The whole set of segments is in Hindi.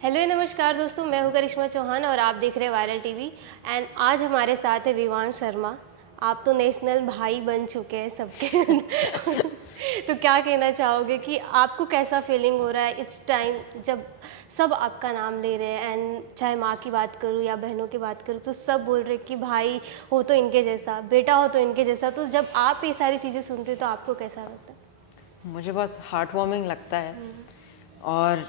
हेलो नमस्कार दोस्तों, मैं हूँ करिश्मा चौहान और आप देख रहे हैं वायरल टीवी। एंड आज हमारे साथ है विवान शर्मा। आप तो नेशनल भाई बन चुके हैं सबके तो क्या कहना चाहोगे कि आपको कैसा फीलिंग हो रहा है इस टाइम जब सब आपका नाम ले रहे हैं? एंड चाहे माँ की बात करूँ या बहनों की बात करूँ तो सब बोल रहे कि भाई हो तो इनके जैसा, बेटा हो तो इनके जैसा। तो जब आप ये सारी चीज़ें सुनते हो तो आपको कैसा लगता है? मुझे बहुत हार्ट वार्मिंग लगता है। और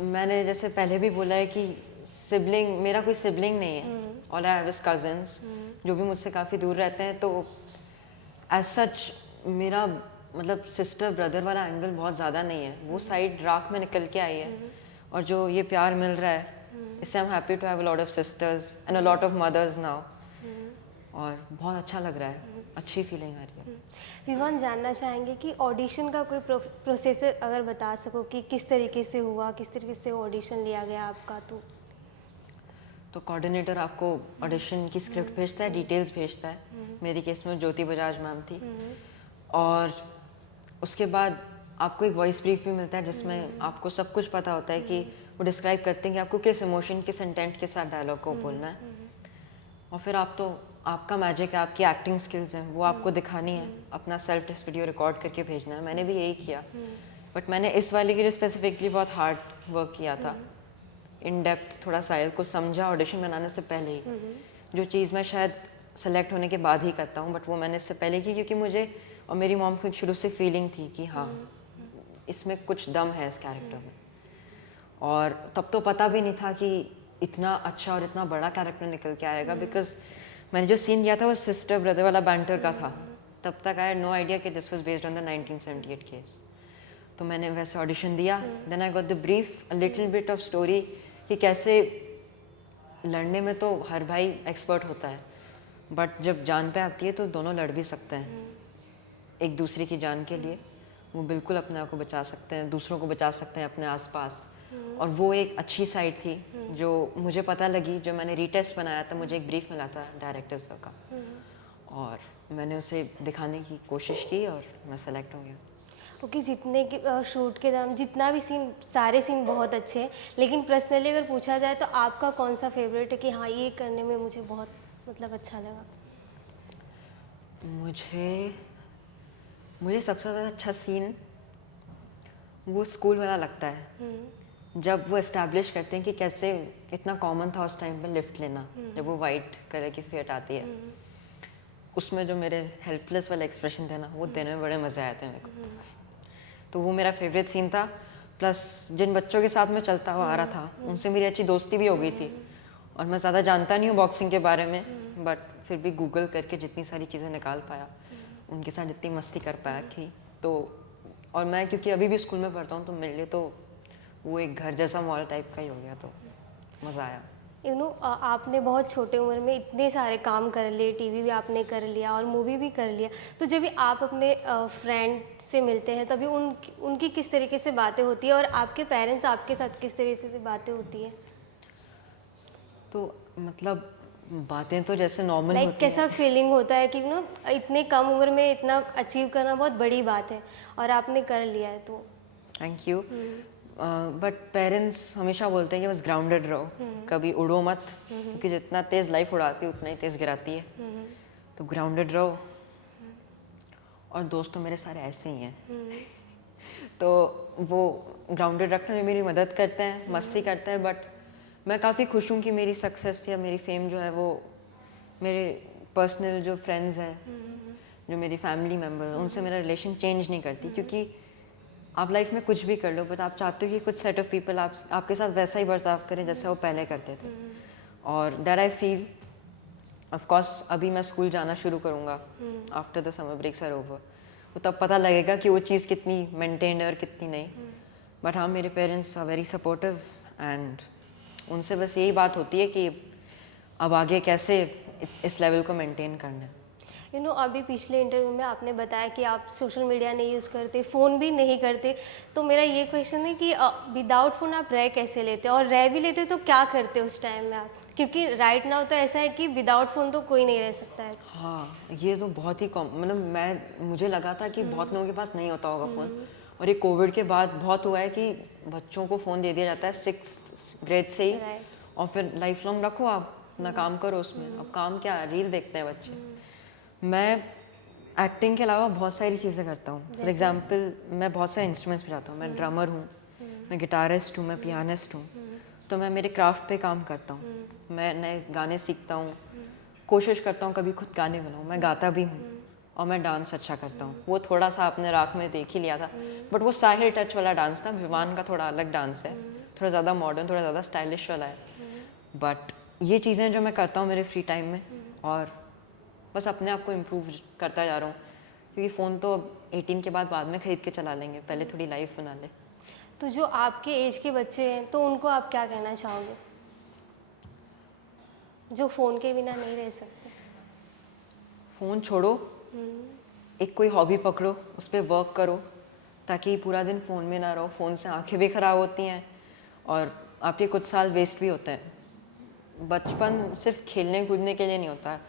मैंने जैसे पहले भी बोला है कि सिबलिंग, मेरा कोई सिबलिंग नहीं है। All I have is cousins जो भी मुझसे काफ़ी दूर रहते हैं। तो एज सच मेरा मतलब सिस्टर ब्रदर वाला एंगल बहुत ज़्यादा नहीं है। वो साइड राख में निकल के आई है। और जो ये प्यार मिल रहा है, इससे I am happy to have a lot of sisters and a lot of mothers now. और बहुत अच्छा लग रहा है, अच्छी फीलिंग आ रही है। विवान, जानना चाहेंगे कि ऑडिशन का कोई प्रोसेस अगर बता सको कि किस तरीके से हुआ, किस तरीके से ऑडिशन लिया गया आपका? तो कोऑर्डिनेटर आपको ऑडिशन की स्क्रिप्ट भेजता है, डिटेल्स भेजता है। मेरी केस में ज्योति बजाज मैम थी। और उसके बाद आपको एक वॉइस ब्रीफ भी मिलता है जिसमें आपको सब कुछ पता होता है कि वो डिस्क्राइब करते हैं कि आपको किस इमोशन, किस इंटेंट के साथ डायलॉग को बोलना है। और फिर आप तो आपका मैजिक है, आपकी एक्टिंग स्किल्स हैं, वो आपको दिखानी है। अपना सेल्फ टेस्ट वीडियो रिकॉर्ड करके भेजना है। मैंने भी यही किया। बट मैंने इस वाले के लिए स्पेसिफिकली बहुत हार्ड वर्क किया था। इन डेप्थ थोड़ा साइल को समझा ऑडिशन बनाने से पहले ही। जो चीज़ मैं शायद सेलेक्ट होने के बाद ही करता हूँ, बट वो मैंने इससे पहले की, क्योंकि मुझे और मेरी मॉम को एक शुरू से फीलिंग थी कि हाँ, इसमें कुछ दम है इस कैरेक्टर में। और तब तो पता भी नहीं था कि इतना अच्छा और इतना बड़ा कैरेक्टर निकल के आएगा। बिकॉज मैंने जो सीन दिया था वो सिस्टर ब्रदर वाला बैंटर का था। तब तक आई हैड नो आइडिया कि this was based on the 1978 case. तो मैंने वैसे ऑडिशन दिया। Then I got the brief, a little bit of story कि कैसे लड़ने में तो हर भाई एक्सपर्ट होता है, बट जब जान पे आती है तो दोनों लड़ भी सकते हैं एक दूसरे की जान के लिए। वो बिल्कुल अपने आप को बचा सकते हैं, दूसरों को बचा सकते हैं अपने आसपास। और वो एक अच्छी साइड थी जो मुझे पता लगी। जो मैंने रीटेस्ट बनाया था, मुझे एक ब्रीफ मिला था डायरेक्टर सर का, और मैंने उसे दिखाने की कोशिश की और मैं सेलेक्ट हो गया। ओके, जितने के शूट के दौरान जितना भी सीन, सारे सीन बहुत अच्छे हैं, लेकिन पर्सनली अगर पूछा जाए तो आपका कौन सा फेवरेट है कि हाँ ये करने में मुझे बहुत मतलब अच्छा लगा? मुझे मुझे सबसे ज़्यादा अच्छा सीन वो स्कूल वाला लगता है। जब वो एस्टैब्लिश करते हैं कि कैसे इतना कॉमन था उस टाइम पे लिफ्ट लेना, जब वो वाइट कलर की फिएट आती है। उसमें जो मेरे हेल्पलेस वाला एक्सप्रेशन थे ना, वो देने में बड़े मज़े आए थे मेरे को। तो वो मेरा फेवरेट सीन था। प्लस जिन बच्चों के साथ में चलता हुआ आ रहा था, उनसे मेरी अच्छी दोस्ती भी हो गई थी। और मैं ज़्यादा जानता नहीं हूँ बॉक्सिंग के बारे में, बट फिर भी गूगल करके जितनी सारी चीज़ें निकाल पाया, उनके साथ जितनी मस्ती कर पाया थी। तो और मैं क्योंकि अभी भी स्कूल में पढ़ता हूँ, तो मेरे लिए तो वो एक घर जैसा मॉल टाइप का ही हो गया। तो मज़ा आया। आपने बहुत छोटे उम्र में इतने सारे काम कर लिए, टीवी भी आपने कर लिया और मूवी भी कर लिया। तो जब भी आप अपने फ्रेंड से मिलते हैं तभी उनकी किस तरीके से बातें होती है और आपके पेरेंट्स आपके साथ किस तरीके से बातें होती है? तो मतलब बातें तो जैसे नॉर्मल होती कैसा हैं। फीलिंग होता है कि इतने कम उम्र में इतना अचीव करना बहुत बड़ी बात है और आपने कर लिया है तो? Thank you. बट पेरेंट्स हमेशा बोलते हैं कि बस ग्राउंडेड रहो, कभी उड़ो मत, क्योंकि जितना तेज़ लाइफ उड़ाती है उतना ही तेज़ गिराती है। तो ग्राउंडेड रहो। और दोस्त तो मेरे सारे ऐसे ही हैं। तो वो ग्राउंडेड रखने में मेरी मदद करते हैं, मस्ती करते हैं। बट मैं काफ़ी खुश हूँ कि मेरी सक्सेस या मेरी फेम जो है वो मेरे पर्सनल जो फ्रेंड्स हैं, जो मेरी फैमिली मेम्बर, उनसे मेरा रिलेशन चेंज नहीं करती। क्योंकि आप लाइफ में कुछ भी कर लो, बट आप चाहते हो कि कुछ सेट ऑफ पीपल आपके साथ वैसा ही बर्ताव करें जैसे वो पहले करते थे। और that I feel. Of course अभी मैं स्कूल जाना शुरू करूँगा after the summer breaks are over, तो तब पता लगेगा कि वो चीज़ कितनी मेंटेन्ड है और कितनी नहीं। बट हाँ, मेरे parents are very supportive and उनसे बस यही बात होती है कि अब आगे कैसे इस लेवल को मेंटेन करना है। अभी पिछले इंटरव्यू में आपने बताया कि आप सोशल मीडिया नहीं यूज़ करते, फ़ोन भी नहीं करते। तो मेरा ये क्वेश्चन है कि विदाउट फ़ोन आप रह कैसे लेते? और रह भी लेते तो क्या करते उस टाइम में आप? क्योंकि राइट नाउ तो ऐसा है कि विदाउट फ़ोन तो कोई नहीं रह सकता है। हाँ, ये तो बहुत ही मतलब मुझे लगा था कि बहुत लोगों के पास नहीं होता होगा फ़ोन, और ये कोविड के बाद बहुत हुआ है कि बच्चों को फ़ोन दे दिया जाता है 6th ग्रेड से ही, Right. और फिर लाइफ लॉन्ग रखो, आप अपना काम करो उसमें। अब काम क्या, रील देखते हैं बच्चे। मैं एक्टिंग के अलावा बहुत सारी चीज़ें करता हूँ। फॉर एग्जांपल मैं बहुत सारे इंस्ट्रूमेंट्स बजाता हूँ। मैं ड्रमर हूँ, मैं गिटारिस्ट हूँ, मैं पियानिस्ट हूँ। तो मैं मेरे क्राफ्ट पे काम करता हूँ। मैं नए गाने सीखता हूँ, कोशिश करता हूँ कभी खुद गाने बनाऊँ। मैं गाता भी हूँ और मैं डांस अच्छा करता हूँ। वो थोड़ा सा आपने राख में देख ही लिया था, बट वो साहिल टच वाला डांस था। विवान का थोड़ा अलग डांस है, थोड़ा ज़्यादा मॉडर्न, थोड़ा ज़्यादा स्टाइलिश वाला है। बट ये चीज़ें जो मैं करता हूँ मेरे फ्री टाइम में, और बस अपने आप को इम्प्रूव करता जा रहा हूँ, क्योंकि फ़ोन तो अब 18 के बाद में ख़रीद के चला लेंगे, पहले थोड़ी लाइफ बना ले। तो जो आपके एज के बच्चे हैं तो उनको आप क्या कहना चाहोगे, जो फ़ोन के बिना नहीं रह सकते? फ़ोन छोड़ो, एक कोई हॉबी पकड़ो, उस पर वर्क करो, ताकि पूरा दिन फ़ोन में ना रहो। फ़ोन से आंखें भी ख़राब होती हैं और आपके कुछ साल वेस्ट भी होते हैं। बचपन सिर्फ खेलने कूदने के लिए नहीं होता है,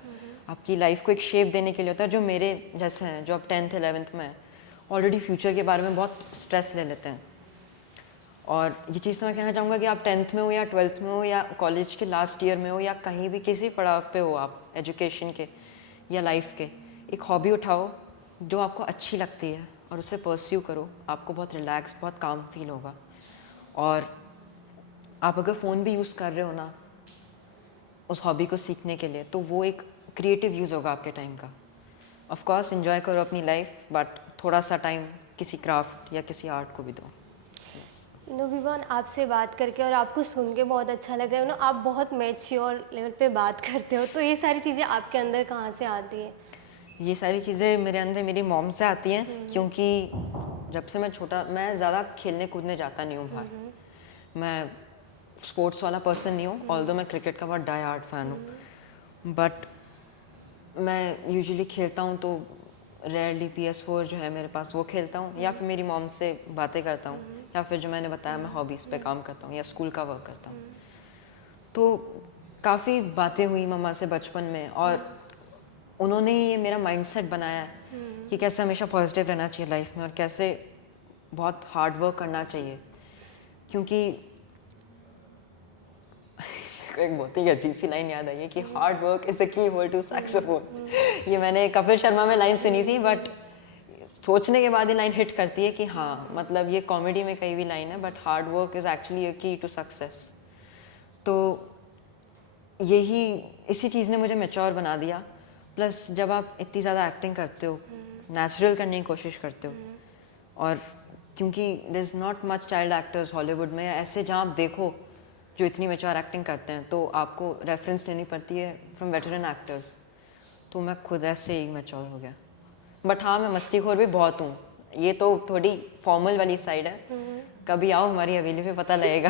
आपकी लाइफ को एक शेप देने के लिए होता है। जो मेरे जैसे हैं, जो अब 10th 11th में है, ऑलरेडी फ्यूचर के बारे में बहुत स्ट्रेस ले लेते हैं। और ये चीज़ तो मैं कहना चाहूँगा कि आप 10th में हो या 12th में हो या कॉलेज के लास्ट ईयर में हो या कहीं भी किसी पड़ाव पे हो आप एजुकेशन के या लाइफ के, एक हॉबी उठाओ जो आपको अच्छी लगती है और उसे परस्यू करो। आपको बहुत रिलैक्स, बहुत काम फील होगा। और आप अगर फ़ोन भी यूज़ कर रहे हो ना उस हॉबी को सीखने के लिए, तो वो एक क्रिएटिव यूज़ होगा आपके टाइम का। ऑफ कोर्स एंजॉय करो अपनी लाइफ, बट थोड़ा सा टाइम किसी क्राफ्ट या किसी आर्ट को भी दो। विवान, आपसे बात करके और आपको सुन के बहुत अच्छा लग रहा है ना। आप बहुत मैच्योर लेवल पे बात करते हो, तो ये सारी चीज़ें आपके अंदर कहाँ से आती है? ये सारी चीज़ें मेरे अंदर मेरी मॉम से आती हैं, क्योंकि जब से मैं छोटा, मैं ज़्यादा खेलने कूदने जाता नहीं हूँ बाहर। मैं स्पोर्ट्स वाला पर्सन नहीं हूँ, ऑल्दो मैं क्रिकेट का बहुत डाई हार्ड फैन हूँ। बट मैं यूजुअली खेलता हूँ तो रेयरली PS4 जो है मेरे पास वो खेलता हूँ, या फिर मेरी मॉम से बातें करता हूँ, या फिर जो मैंने बताया मैं हॉबीज़ पे काम करता हूँ या स्कूल का वर्क करता हूँ। तो काफ़ी बातें हुई मम्मा से बचपन में, और उन्होंने ही ये मेरा माइंडसेट बनाया है कि कैसे हमेशा पॉजिटिव रहना चाहिए लाइफ में और कैसे बहुत हार्ड वर्क करना चाहिए। क्योंकि एक बहुत ही अजीब सी लाइन याद आई है कि hard work is the key word to saxophone. ये मैंने कपिल शर्मा में लाइन सुनी थी, बट सोचने के बाद ये लाइन हिट करती है कि हाँ, मतलब ये कॉमेडी में कई भी लाइन है, but hard work is actually a key to success. तो यही, इसी चीज़ ने मुझे मैच्योर बना दिया। प्लस जब आप इतनी ज़्यादा एक्टिंग करते हो, नेचुरल करने की कोशिश करते हो, और क्योंकि there is not much child actors Hollywood में ऐसे जहाँ आप देखो जो इतनी मैच्योर एक्टिंग करते हैं, तो आपको रेफरेंस लेनी पड़ती है फ्रॉम वेटरन एक्टर्स। तो मैं खुद ऐसे ही मैच्योर हो गया। बट हाँ, मैं मस्तीखोर भी बहुत हूँ। ये तो थोड़ी फॉर्मल वाली साइड है, कभी आओ हमारी हवेली पे पता लगेगा।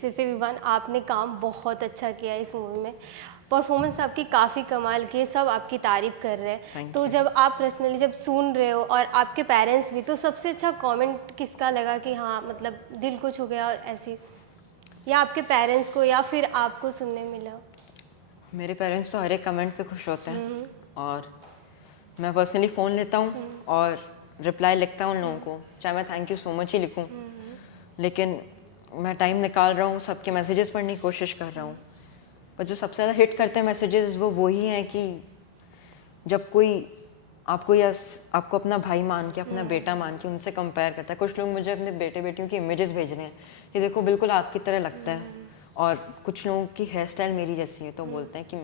जैसे विवान, आपने काम बहुत अच्छा किया इस मूवी में, परफॉर्मेंस आपकी काफ़ी कमाल की है, सब आपकी तारीफ कर रहे हैं। Thank तो you. जब आप पर्सनली जब सुन रहे हो और आपके पेरेंट्स भी, तो सबसे अच्छा कमेंट किसका लगा कि हाँ मतलब दिल को छू गया ऐसी, या आपके पेरेंट्स को या फिर आपको सुनने मिला? मेरे पेरेंट्स तो हर एक कमेंट पे खुश होते हैं, और मैं पर्सनली फ़ोन लेता हूँ और रिप्लाई लिखता हूँ उन लोगों को, चाहे मैं थैंक यू सो मच ही लिखूँ। लेकिन मैं टाइम निकाल रहा हूँ, सबके मैसेजेस पढ़ने की कोशिश कर रहा हूँ। पर जो सबसे ज़्यादा हिट करते हैं मैसेजेस, वो वही हैं कि जब कोई आपको या आपको अपना भाई मान के, अपना बेटा मान के उनसे कंपेयर करता है। कुछ लोग मुझे अपने बेटे बेटियों की इमेजेस भेज रहे हैं कि देखो बिल्कुल आपकी तरह लगता है, और कुछ लोगों की हेयर स्टाइल मेरी जैसी है, तो बोलते हैं कि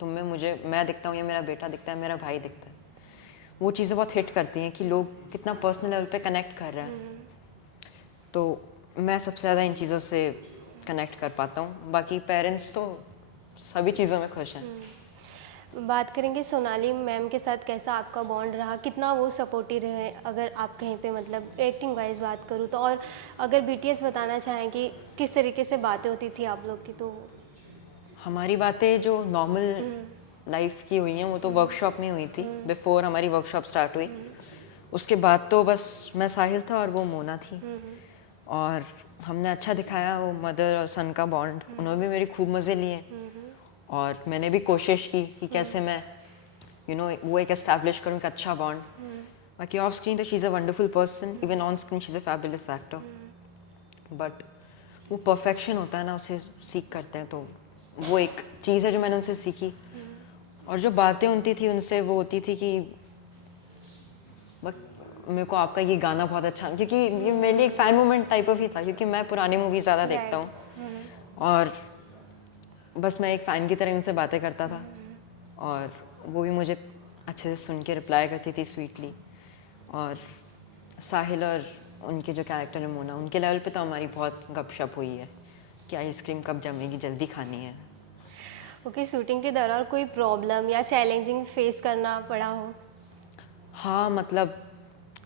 तुम में मुझे, मैं दिखता हूँ या मेरा बेटा दिखता है, मेरा भाई दिखता है। वो चीज़ें बहुत हिट करती हैं कि लोग कितना पर्सनल लेवल पे कनेक्ट कर रहे हैं। तो मैं सबसे ज़्यादा इन चीज़ों से कनेक्ट कर पाता हूँ। बाकी पेरेंट्स तो सभी चीज़ों में खुश हैं। बात करेंगे सोनाली मैम के साथ, कैसा आपका बॉन्ड रहा, कितना वो सपोर्टिव रहे अगर आप कहीं पे मतलब एक्टिंग वाइज बात करूँ तो? और अगर BTS बताना चाहें कि किस तरीके से बातें होती थी आप लोग की, तो? हमारी बातें जो नॉर्मल लाइफ की हुई हैं वो तो वर्कशॉप में हुई थी, बिफोर हमारी वर्कशॉप स्टार्ट हुई। उसके बाद तो बस मैं साहिल था और वो मोना थी, और हमने अच्छा दिखाया वो मदर और सन का बॉन्ड। उन्होंने भी मेरी खूब मज़े लिए, और मैंने भी कोशिश की कि कैसे मैं वो एक एस्टैब्लिश करूँ एक अच्छा बॉन्ड। बाकी ऑफ स्क्रीन तो she is a wonderful person, even on screen she is a fabulous actor. But वो परफेक्शन होता है ना, उसे सीख करते हैं, तो वो एक चीज़ है जो मैंने उनसे सीखी। और जो बातें होती थी उनसे वो होती थी कि मेरे को आपका ये गाना बहुत अच्छा, क्योंकि ये मेरे लिए एक फ़ैन मोमेंट टाइप ऑफ ही था, क्योंकि मैं पुराने मूवी ज़्यादा देखता हूँ और बस मैं एक फ़ैन की तरह उनसे बातें करता था और वो भी मुझे अच्छे से सुन के रिप्लाई करती थी स्वीटली। और साहिल और उनके जो कैरेक्टर है मोना, उनके लेवल पे तो हमारी बहुत गपशप हुई है कि आइसक्रीम कब जमेगी, जल्दी खानी है। ओके, शूटिंग के दौरान कोई प्रॉब्लम या चैलेंजिंग फेस करना पड़ा हो? हाँ, मतलब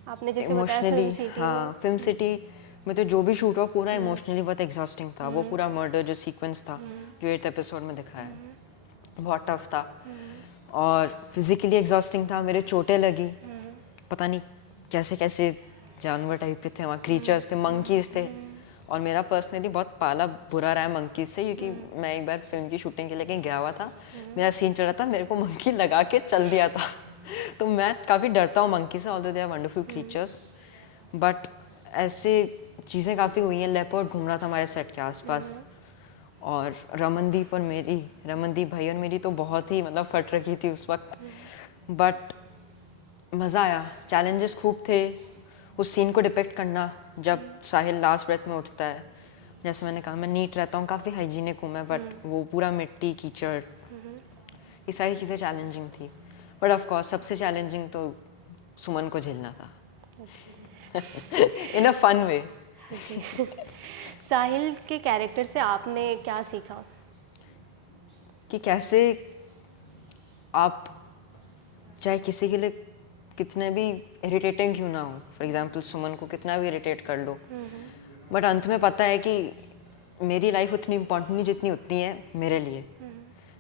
आपने जैसे बताया इमोशनली, फिल्म सिटी हाँ, में। फिल्म सिटी में तो जो भी शूट हुआ पूरा इमोशनली बहुत एग्जॉस्टिंग था। वो पूरा मर्डर जो सीक्वेंस था जो 8th एपिसोड में दिखाया है, बहुत टफ था और फिजिकली एग्जॉस्टिंग था। मेरे चोटें लगी, पता नहीं कैसे कैसे जानवर टाइप के थे वहाँ, क्रीचर्स थे, मंकीज थे। और मेरा पर्सनली बहुत पाला बुरा रहा है मंकीज से, क्योंकि मैं एक बार फिल्म की शूटिंग के लिए कहीं गया हुआ था, मेरा सीन चल रहा था, मेरे को मंकी लगा के चल दिया था। तो मैं काफ़ी डरता हूँ मंकी से, although they are wonderful creatures, but ऐसे चीज़ें काफ़ी हुई हैं। लेपर्ड घूम रहा था हमारे सेट के आसपास और रमनदीप भाई और मेरी तो बहुत ही मतलब फट रखी थी उस वक्त, बट मज़ा आया। चैलेंजेस खूब थे उस सीन को डिपेक्ट करना, जब साहिल लास्ट ब्रेथ में उठता है। जैसे मैंने कहा, मैं नीट रहता हूँ, काफ़ी हाइजीनिक हूँ मैं, बट वो पूरा मिट्टी कीचड़, ये सारी चीज़ें चैलेंजिंग थी। बट ऑफ कोर्स सबसे चैलेंजिंग तो सुमन को झेलना था इन अ फन वे। साहिल के कैरेक्टर से आपने क्या सीखा? कि कैसे आप चाहे किसी के लिए कितने भी इरिटेटिंग क्यों ना हो, फॉर एग्जांपल सुमन को कितना भी इरिटेट कर लो, बट अंत में पता है कि मेरी लाइफ उतनी इम्पोर्टेंट नहीं जितनी उतनी है मेरे लिए।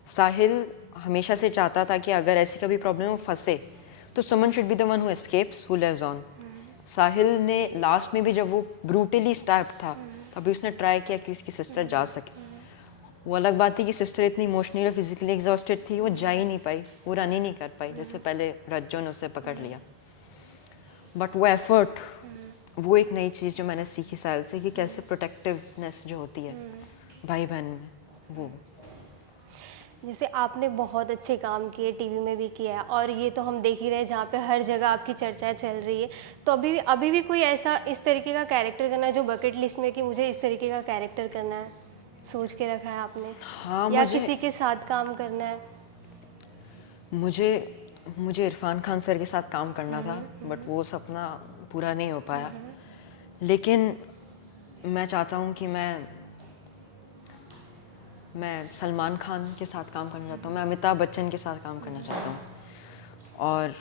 साहिल हमेशा से चाहता था कि अगर ऐसी कभी प्रॉब्लम हो फंसे तो Suman should be the one who escapes, who lives on. Sahil ने लास्ट में भी जब वो ब्रूटली स्टैप था तभी उसने ट्राई किया कि उसकी सिस्टर जा सके। वो अलग बात थी कि सिस्टर इतनी इमोशनली और फिजिकली एग्जॉस्टेड थी, वो जा ही नहीं पाई, वो रन ही नहीं कर पाई, जैसे पहले रज्जो ने उसे पकड़ लिया। बट वो एफर्ट, वो एक नई चीज़ जो मैंने सीखी साहिल से, कि कैसे प्रोटेक्टिवनेस जो होती है भाई बहन में, वो। जैसे आपने बहुत अच्छे काम किए, टीवी में भी किया है और ये तो हम देख ही रहे हैं जहाँ पे हर जगह आपकी चर्चा चल रही है। तो अभी भी कोई ऐसा इस तरीके का कैरेक्टर करना है जो बकेट लिस्ट में कि मुझे इस तरीके का कैरेक्टर करना है, सोच के रखा है आपने? हाँ, या किसी के साथ काम करना है? मुझे इरफान खान सर के साथ काम करना था, बट वो सपना पूरा नहीं हो पाया। लेकिन मैं चाहता हूँ कि मैं सलमान खान के साथ काम करना चाहता हूँ, मैं अमिताभ बच्चन के साथ काम करना चाहता हूँ और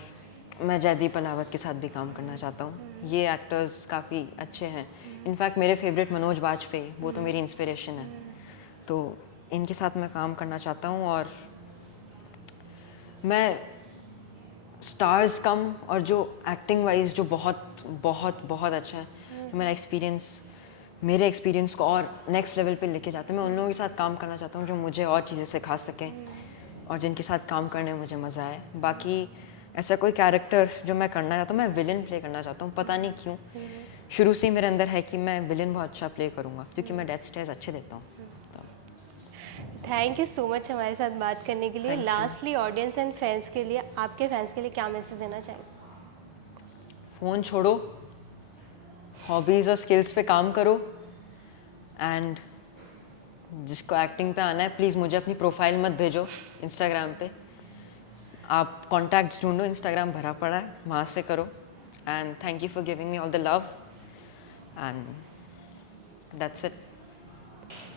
मैं जयदीप अलावत के साथ भी काम करना चाहता हूँ। ये एक्टर्स काफ़ी अच्छे हैं। इनफैक्ट मेरे फेवरेट मनोज बाजपेयी, वो तो मेरी इंस्पिरेशन है, तो इनके साथ मैं काम करना चाहता हूँ। और मैं स्टार्स कम और जो एक्टिंग वाइज जो बहुत बहुत बहुत अच्छा है, मेरे एक्सपीरियंस को और नेक्स्ट लेवल पे लेके जाते हैं, मैं उन लोगों के साथ काम करना चाहता हूँ जो मुझे और चीज़ें सिखा सकें और जिनके साथ काम करने में मुझे मज़ा आए। बाकी ऐसा कोई कैरेक्टर जो मैं करना चाहता हूँ, मैं विलन प्ले करना चाहता हूँ, पता नहीं क्यों शुरू से ही मेरे अंदर है कि मैं विलन बहुत अच्छा प्ले करूँगा, क्योंकि मैं डेथ स्टेयर्स अच्छे देता हूँ। थैंक यू सो मच हमारे साथ बात करने के लिए। लास्टली ऑडियंस एंड फैंस के लिए, आपके फैंस के लिए क्या मैसेज देना चाहिए? फ़ोन छोड़ो, हॉबीज़ और स्किल्स पे काम करो, एंड जिसको एक्टिंग पे आना है प्लीज़ मुझे अपनी प्रोफाइल मत भेजो इंस्टाग्राम पे, आप कॉन्टैक्ट्स ढूंढो, इंस्टाग्राम भरा पड़ा है, वहाँ से करो। And thank you for giving me all the love and that's it.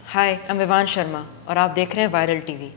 Hi, I am Vivaan Sharma और आप देख रहे हैं वायरल टीवी।